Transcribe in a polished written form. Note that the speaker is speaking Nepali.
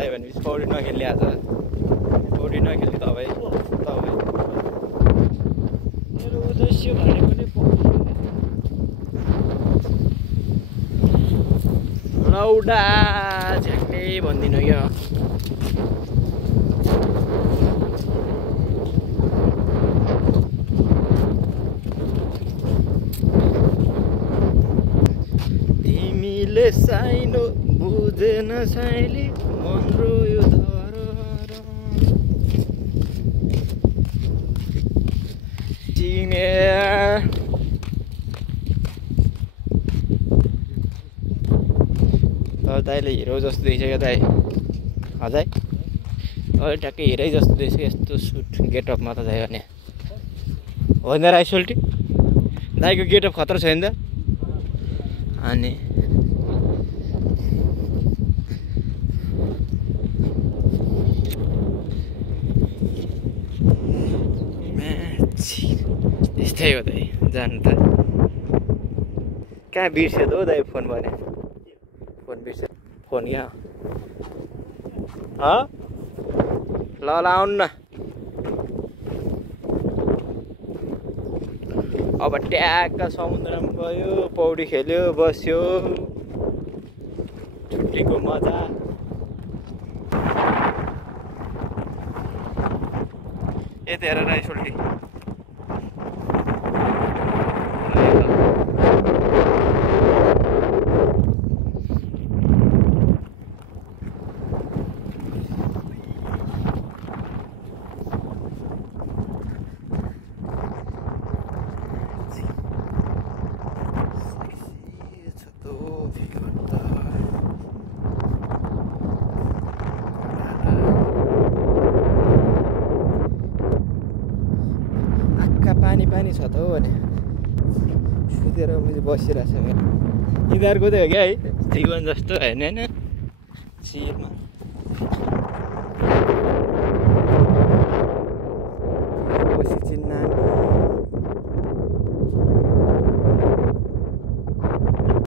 दाइ भनेपछि पौडी नखेल्ने आज पौडी नखेल्ने तपाईँ मेरो उद्देश्य भनेको नै पौडी लौडा झ्याक्ने भन्दिनँ क्या तिमीले साइनो बुझेन साइली मन रोयो तिमी दाइले हिरो जस्तो देख्छ क्या दाइ हजुर अहिले ट्याक्कै हिरै जस्तो देख्छ यस्तो सुट गेटअपमा त दाइ भने हो नि राई सोल्टी दाइको गेटअप खतरा छ नि त अनि यस्तै हो दाइ जानु त कहाँ बिर्स्यो त हो दाइ फोन भने फोन बिर्स्यो फोन क्या ल आउनु न अब ट्याक्क समुद्रमा गयो पौडी खेल्यो बस्यो छुट्टीको मजा यति हेर राई सोल्टी पानी छ त हो भने सुतेर मैले बसिरहेको छु यिनीहरूको त हो क्या है जीवन जस्तो होइन चिरमा